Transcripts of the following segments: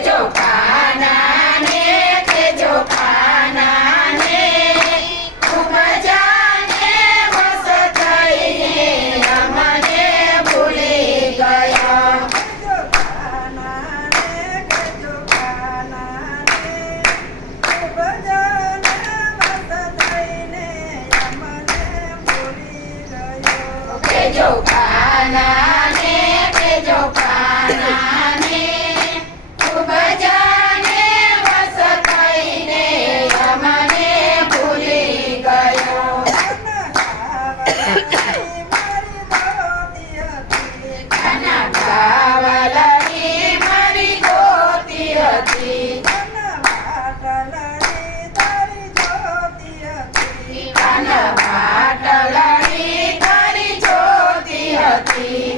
કેજો કાનાને કેજો કાનાને ખૂબ જાને વસ થઈને અમને ભૂલી ગયા કેજો કાનાને કેજો કાનાને ખૂબ જાને વસ થઈને અમને ભૂલી ગયો કેજો કાનાને કેજો કાનાને ખૂબ જાને વસ થઈને અમને ભૂલી ગયો કાના કાવલની મારી ધોતી હતી કાના પાટલની તારી જોતી હતી કાના પાટલની તારી જોતી હતી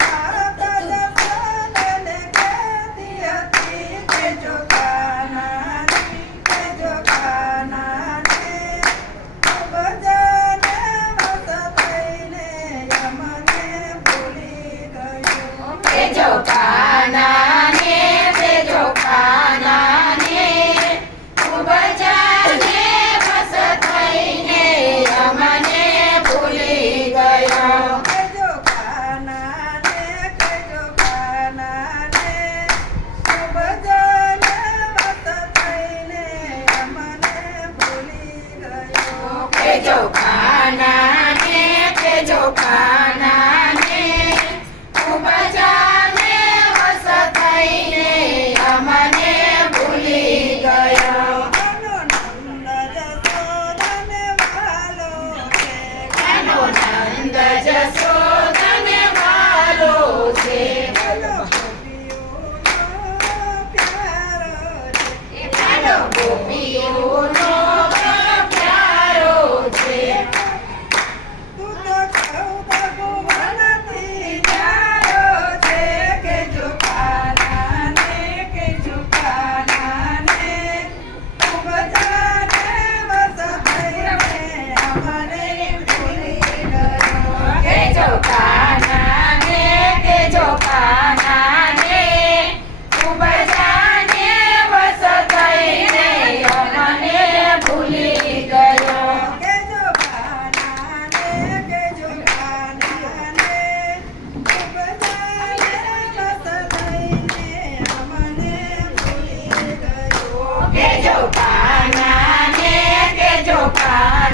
માતા જસોદાને કહેતી હતી કેજો કાનાને કેજો કાનાને ખૂબ જાને વસ થઈને અમને ભૂલી ગયો કેજો કાનાને કેજો કાનાને ખૂબ જાને વસ થઈને અમને ભૂલી ગયો કેજો કાનાને કેજો કાનાને ખૂબ જાને વસ થઈને અમને ભૂલી ગયો કેજો કાનાને કેજો કાનાને ખૂબ જાને વસ થઈને અમને ભૂલી ગયો કાનો નંદ જસોદાને વાલો છે કાનો નંદ જશોદાને વાલો છે કાનો ગોપીઓનો પ્યારો છે કાનો ગોપીઓનો પ્યારો છે તું તો ચૌદ ભુવનથી ન્યારો છે કેજો કાનાને કેજો કાનાને ખૂબ જાને વસ થઈને અમને ભૂલી ગયો કેજો કાનાને કેજો કાનાને ખૂબ જાને વસ થઈને અમને ભૂલી ગયો કેજો કાનાને કેજો કાનાને ખૂબ જાને વસ થઈને અમને ભૂલી ગયો કેજો કાનાને કેજો કાનાને